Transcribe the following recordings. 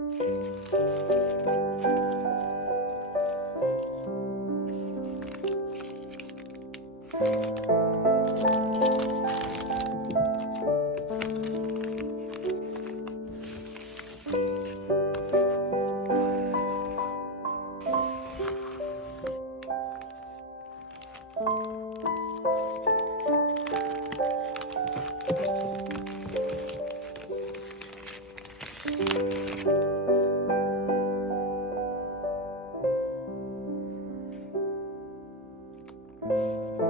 Música you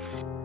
Thank